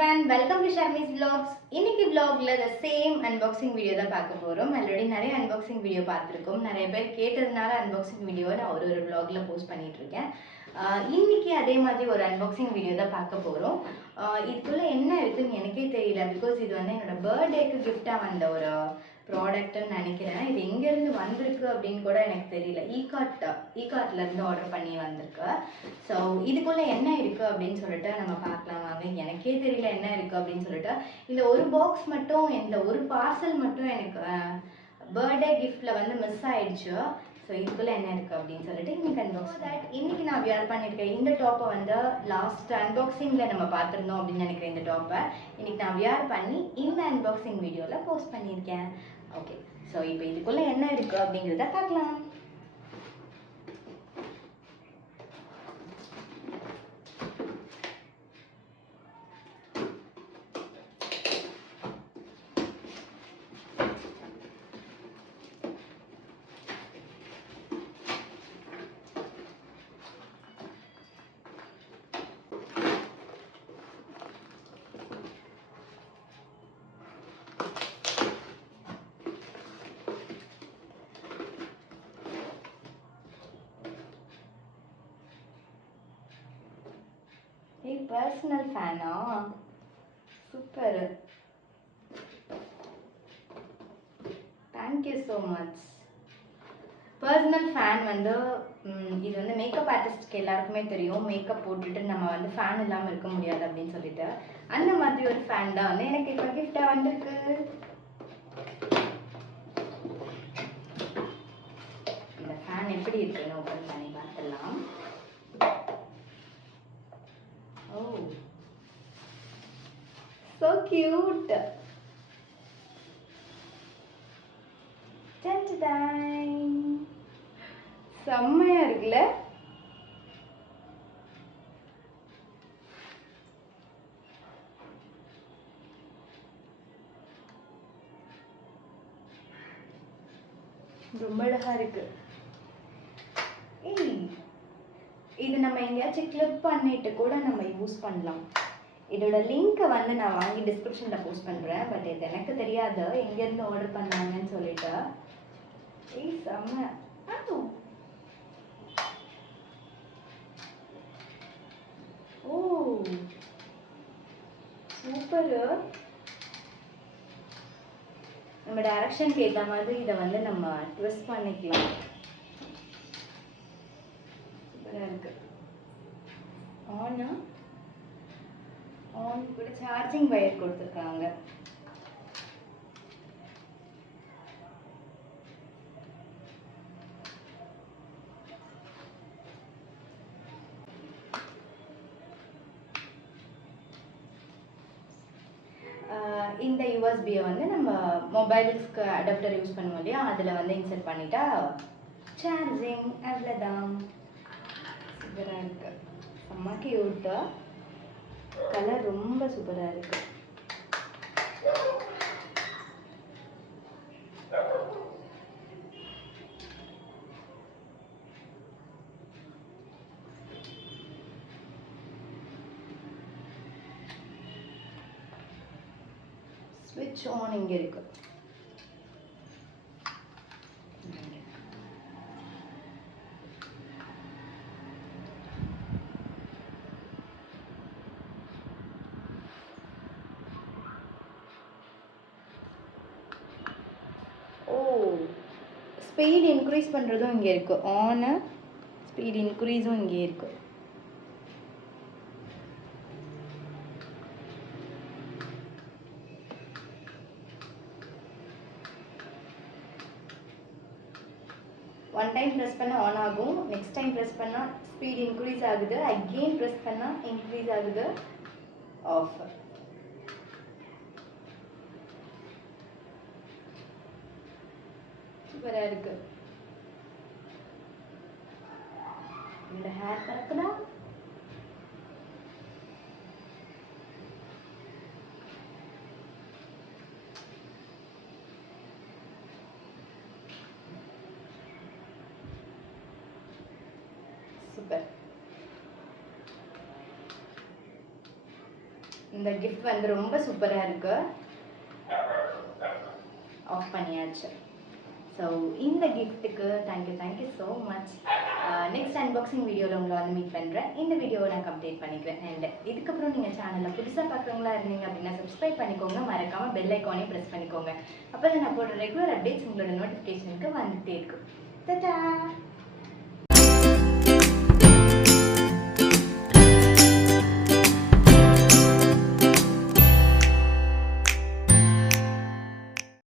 everyone, welcome to Sharmi's Vlogs. இன்னைக்கு vlogல the same unboxing video தான் பார்க்க போறோம். ஆல்ரெடி நிறைய unboxing video பார்த்திருக்கோம். நிறைய பேர் கேட்டதனால unboxing video நான் ஒரு vlogல போஸ்ட் பண்ணிட்டு இருக்கேன். இன்னைக்கு அதே மாதிரி ஒரு unboxing video தான் பார்க்க போறோம். இதுக்குள்ள என்ன இருக்குன்னு எனக்கே தெரியல because இது வந்து என்னோட பர்த்டேக்கு gift-ஆ வந்த ஒரு ப்ராடக்ட்னு நினைக்கிறேன். இது எங்கேருந்து வந்திருக்கு அப்படின்னு கூட எனக்கு தெரியல. ஈகார்ட்லேருந்து ஆர்டர் பண்ணி வந்திருக்கு. ஸோ இதுக்குள்ளே என்ன இருக்குது அப்படின்னு சொல்லிட்டு நம்ம பார்க்கலாம் வாங்க. எனக்கே தெரியல என்ன இருக்குது அப்படின்னு சொல்லிட்டு. இந்த ஒரு பாக்ஸ் மட்டும், இந்த ஒரு பார்சல் மட்டும் எனக்கு பர்த்டே கிஃப்டில் வந்து மிஸ் ஆயிடுச்சு. ஸோ இதுக்குள்ளே என்ன இருக்குது அப்படின்னு சொல்லிட்டு இன்னைக்கு அன்பாக்ஸ் இன்னைக்கு நான் வியர் பண்ணியிருக்கேன். இந்த டாப்பை வந்து லாஸ்ட் அன்பாக்சிங்கில் நம்ம பார்த்துருந்தோம் அப்படின்னு நினைக்கிறேன். இந்த டாப்பை இன்னைக்கு நான் வியர் பண்ணி இந்த அன்பாக்சிங் வீடியோவில் போஸ்ட் பண்ணியிருக்கேன். ஓகே, ஸோ இப்போ இதுக்குள்ளே என்ன இருக்குது அப்படிங்கிறத பார்க்கலாம். பர்சனல் ஃபேனா? Super, thank you so much. Personal fan வந்து இது வந்து மேக்கப் ஆர்டிஸ்ட்க்கு எல்லாருக்குமே தெரியும். மேக்கப் போட்டுட்டு நம்ம வந்து ஃபேன் இல்லாமல் இருக்க முடியாது அப்படின்னு சொல்லிட்டு அந்த மாதிரி ஒரு ஃபேன் தான் வந்து எனக்கு இப்போ கிஃப்டாக வந்திருக்கு. இந்த ஃபேன் எப்படி இருக்குன்னு ஓப்பன் பண்ணி பார்த்துடலாம். Oh, so cute. செம்மையா இருக்குல்ல? ரொம்ப அழகா இருக்கு. இது நம்ம எங்கேயாச்சும் கிளிப் பண்ணிட்டு கூட நம்ம யூஸ் பண்ணலாம். இதோட லிங்க்கை வந்து நான் வாங்கி டிஸ்கிரிப்ஷனில் போஸ்ட் பண்ணுறேன். பட் இது எனக்கு தெரியாது எங்கேருந்து ஆர்டர் பண்ணாங்கன்னு சொல்லிட்டு. செம்ம. ஓ சூப்பரு. நம்ம டைரக்ஷனுக்கு ஏற்ற மாதிரி இதை வந்து நம்ம ட்விஸ்ட் பண்ணிக்கலாம். இருக்கு ஆன் கூட சார்ஜிங் வயர் கொடுத்துருக்காங்க. இந்த யூஎஸ்பியை வந்து நம்ம மொபைல்ஸ்க்கு அடாப்டர் யூஸ் பண்ணுவோம் இல்லையா, அதில் வந்து இன்சர்ட் பண்ணிட்டா சார்ஜிங். அவ்வளோதான். சூப்பராக இருக்கு. செம்ம கியூட்டா, கலர் ரொம்ப சூப்பராக இருக்கு. ஸ்விட்ச் ஆன் இங்கே இருக்கு. ஸ்பீட் இன்க்ரீஸ் பண்ணுறதும் இங்கே இருக்குது. ஆனு ஸ்பீட் இன்க்ரீஸும் இங்கே இருக்குது. ஒன் டைம் ப்ரெஸ் பண்ணால் ஆன் ஆகும். நெக்ஸ்ட் டைம் ப்ரெஸ் பண்ணால் ஸ்பீட் இன்க்ரீஸ் ஆகுது. அகெயின் ப்ரெஸ் பண்ணால் இன்க்ரீஸ் ஆகுது. ஆஃப். சூப்பராக இருக்கு. இந்த ஹேர் பறக்குதா? சூப்பர். இந்த கிஃப்ட் வந்து ரொம்ப சூப்பராக இருக்கு. ஆஃப் பண்ணியாச்சு. ஸோ இந்த கிஃப்ட்டுக்கு thank you so much. Next unboxing வீடியோவில் உங்களை வந்து மீட் பண்ணுறேன். இந்த வீடியோவை நான் கம்ப்ளீட் பண்ணிக்கிறேன். அண்ட் இதுக்கப்புறம் நீங்கள் சேனலில் புதுசாக பார்க்குறவங்களா இருந்தீங்க அப்படின்னா சப்ஸ்கிரைப் பண்ணிக்கோங்க. மறக்காமல் பெல் ஐக்கானே ப்ரெஸ் பண்ணிக்கோங்க. அப்போ தான் நான் போடுற ரெகுலர் அப்டேட்ஸ் உங்களோட நோட்டிஃபிகேஷனுக்கு வந்துகிட்டே இருக்கும். Ta-da!